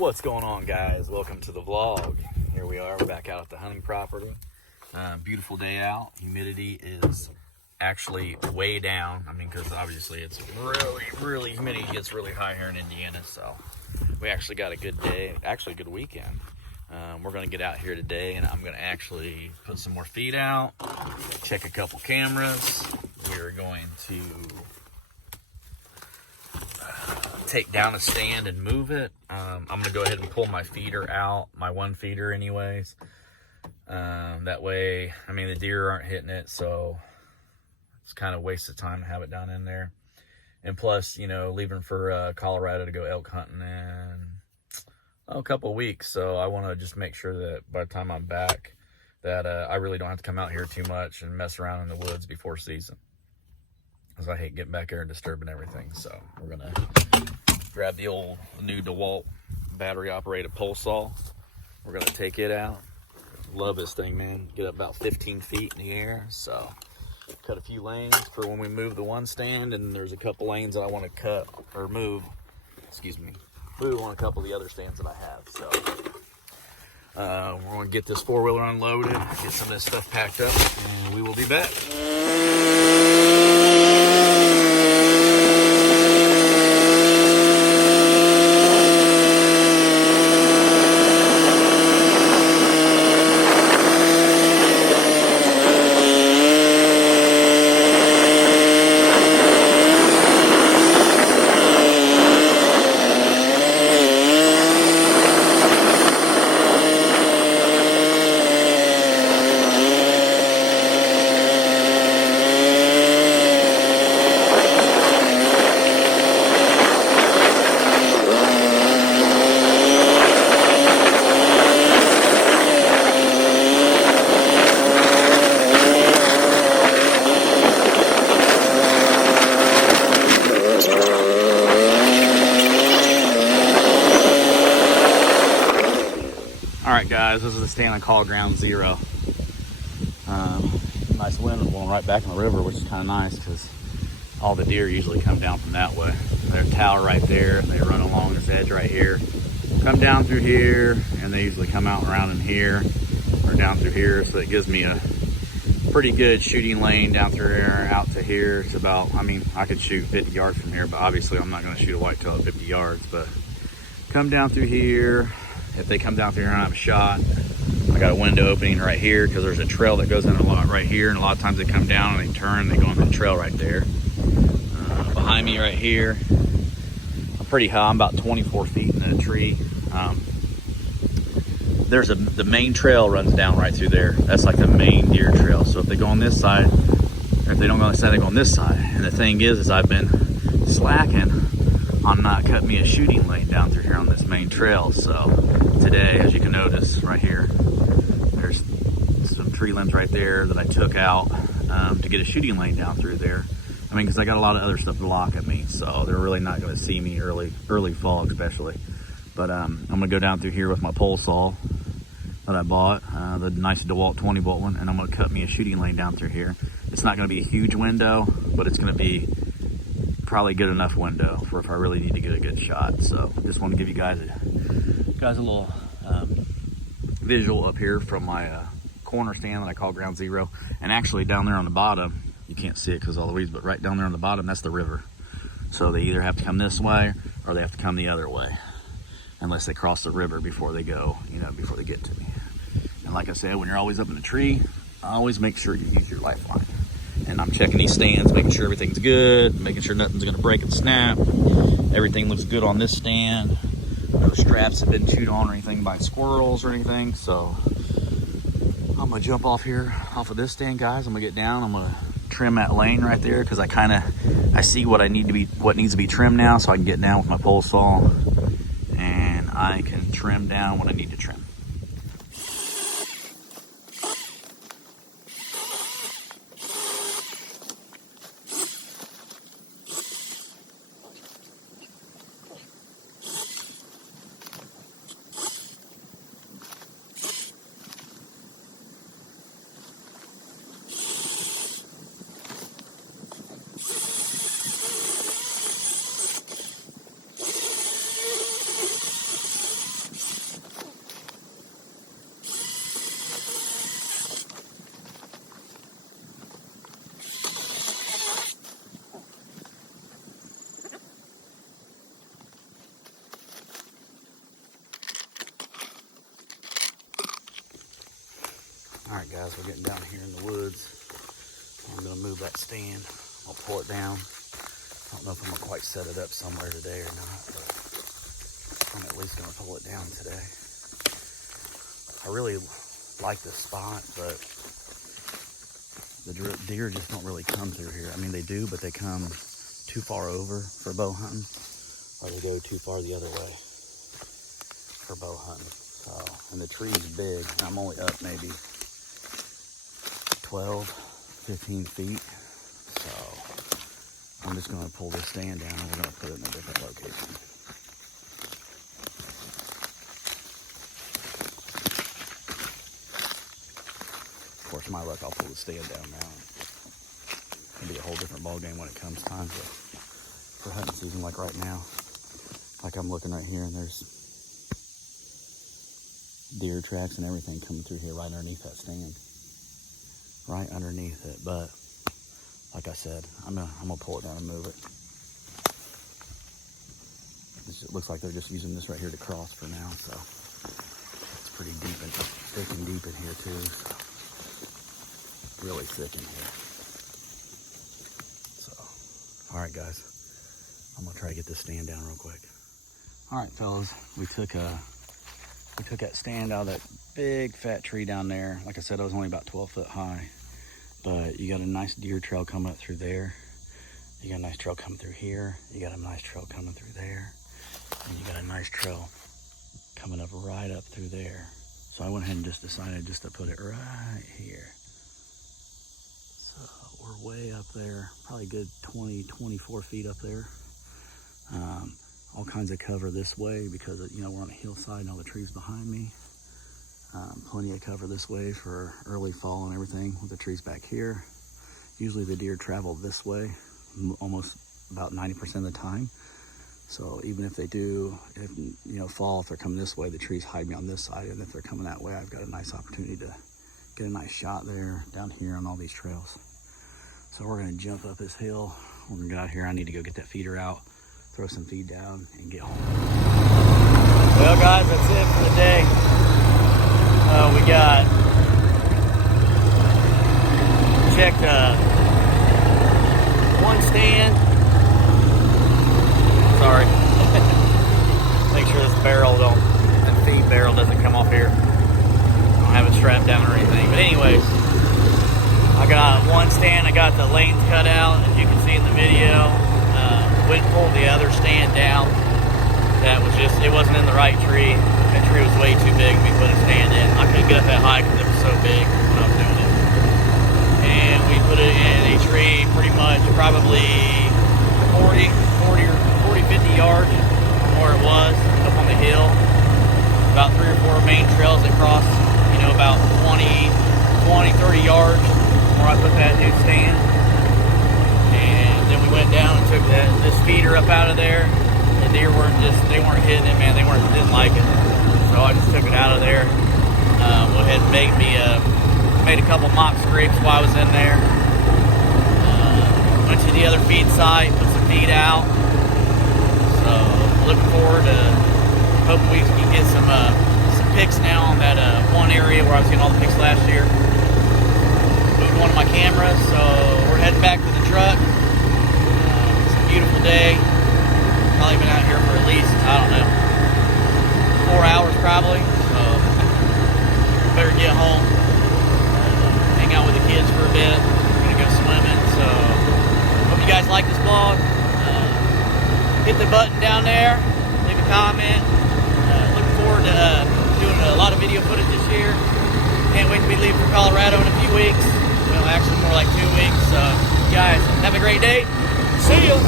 What's going on, guys? Welcome to the vlog. Here we are, we're back out at the hunting property. Beautiful day out. Humidity is actually way down. I mean, because obviously it's really humidity gets really high here in Indiana. So we actually got a good day, actually a good weekend. We're going to get out here today, and I'm going to actually put some more feed out, check a couple cameras. We're going to take down a stand and move it. I'm going to go ahead and pull my feeder out, my one feeder anyways. That way, I mean, the deer aren't hitting it, so it's kind of a waste of time to have it down in there. And plus, you know, leaving for Colorado to go elk hunting in a couple of weeks. So I want to just make sure that by the time I'm back that I really don't have to come out here too much and mess around in the woods before season, because I hate getting back here and disturbing everything. So we're going to grab the old new DeWalt battery operated pole saw. We're going to take it out. Love this thing, man. Get up about 15 feet in the air. So cut a few lanes for when we move the one stand, and there's a couple lanes that I want to cut or move, move on a couple of the other stands that I have. So we're going to get this four-wheeler unloaded, get some of this stuff packed up, and we will be back. Alright guys, this is the stand I call Ground Zero. Nice wind blowing right back in the river, which is kind of nice because all the deer usually come down from that way. There's a tower right there, and they run along this edge right here. Come down through here, and they usually come out around in here, or down through here, so it gives me a pretty good shooting lane down through here, out to here. It's about, I mean, I could shoot 50 yards from here, but obviously I'm not going to shoot a whitetail at 50 yards, but come down through here. If they come down through here and I have a shot, I got a window opening right here because there's a trail that goes in a lot right here, and a lot of times they come down and they turn and they go on that trail right there. Behind me right here, I'm pretty high. I'm about 24 feet in a tree. There's the main trail runs down right through there. That's like the main deer trail. So if they go on this side, or if they don't go on this side, they go on this side. And the thing is I've been slacking on not cutting me a shooting lane down through here on this main trail. So today, as you can notice right here, there's some tree limbs right there that I took out to get a shooting lane down through there. I mean, because I got a lot of other stuff blocking me, so they're really not going to see me early fall especially. But I'm going to go down through here with my pole saw that I bought, the nice DeWalt 20 volt one, and I'm going to cut me a shooting lane down through here. It's not going to be a huge window, but it's going to be probably good enough window for if I really need to get a good shot. So just want to give you guys a little visual up here from my corner stand that I call Ground Zero. And actually down there on the bottom, you can't see it because of all the weeds, but right down there on the bottom, that's the river. So they either have to come this way or they have to come the other way, unless they cross the river before they go, you know, before they get to me. And like I said, when you're always up in a tree, always make sure you use your lifeline. And I'm checking these stands, making sure everything's good, making sure nothing's gonna break and snap. Everything looks good on this stand. No straps have been chewed on or anything by squirrels or anything. So I'm gonna jump off here, off of this stand, guys. I'm gonna get down, I'm gonna trim that lane right there because I see what needs to be trimmed now, so I can get down with my pole saw and I can trim down what I need to trim. guys, we're getting down here in the woods. I'm gonna move that stand. I'll pull it down. I don't know if I'm gonna quite set it up somewhere today or not, but I'm at least gonna pull it down today. I really like this spot, but the deer just don't really come through here. I mean, they do, but they come too far over for bow hunting, or they go too far the other way for bow hunting. So, and the tree's big, and I'm only up maybe 12, 15 feet. So I'm just gonna pull this stand down and we're gonna put it in a different location. Of course, my luck, I'll pull the stand down now. It'll be a whole different ball game when it comes time for hunting season, like right now. Like I'm looking right here, and there's deer tracks and everything coming through here right underneath that stand. Right underneath it, but like I said, I'm gonna pull it down and move it. It looks like they're just using this right here to cross for now, so it's pretty deep and thick and deep in here too. So really thick in here. So, all right, guys, I'm gonna try to get this stand down real quick. All right, fellas, we took that stand out of that big fat tree down there. Like I said, it was only about 12 foot high, but you got a nice deer trail coming up through there. You got a nice trail coming through here. You got a nice trail coming through there. And you got a nice trail coming up right up through there. So I went ahead and just decided just to put it right here. So we're way up there, probably a good 20, 24 feet up there. All kinds of cover this way because, you know, we're on a hillside and all the trees behind me. Plenty of cover this way for early fall and everything with the trees back here. Usually the deer travel this way almost about 90% of the time. So even if they do, fall, if they're coming this way, the trees hide me on this side. And if they're coming that way, I've got a nice opportunity to get a nice shot there down here on all these trails. So we're gonna jump up this hill. We're gonna get out here. I need to go get that feeder out, throw some feed down, and get home. Well, guys, that's it for the day. We got checked one stand. Sorry. Make sure this barrel the feed barrel doesn't come off here. I don't have it strapped down or anything. But anyways, I got one stand. I got the lanes cut out, as you can see in the video. Went and pulled the other stand down. That was just, it wasn't in the right tree. That tree was way too big to be put a stand in. I couldn't get up that high because it was so big when I was doing it. And we put it in a tree pretty much probably 40, 50 yards from where it was, up on the hill. About 3 or 4 main trails that cross, about 20, 30 yards from where I put that new stand. And then we went down and took this feeder up out of there. The deer they weren't hitting it, man. Didn't like it. So I just took it out of there. Went ahead and made a couple mock scrapes while I was in there. Went to the other feed site, put some feed out. So looking forward to hoping we can get some pics now on that one area where I was getting all the pics last year. Moved one of my cameras, so we're heading back to the truck. It's a beautiful day. Probably been out here for at least, I don't know, 4 hours probably. So better get home, hang out with the kids for a bit. We're gonna go swimming. So hope you guys like this vlog. Hit the button down there, leave a comment. Looking forward to doing a lot of video footage this year. Can't wait to be leaving for Colorado in a few weeks. Well, actually more like 2 weeks. So you guys have a great day. See you.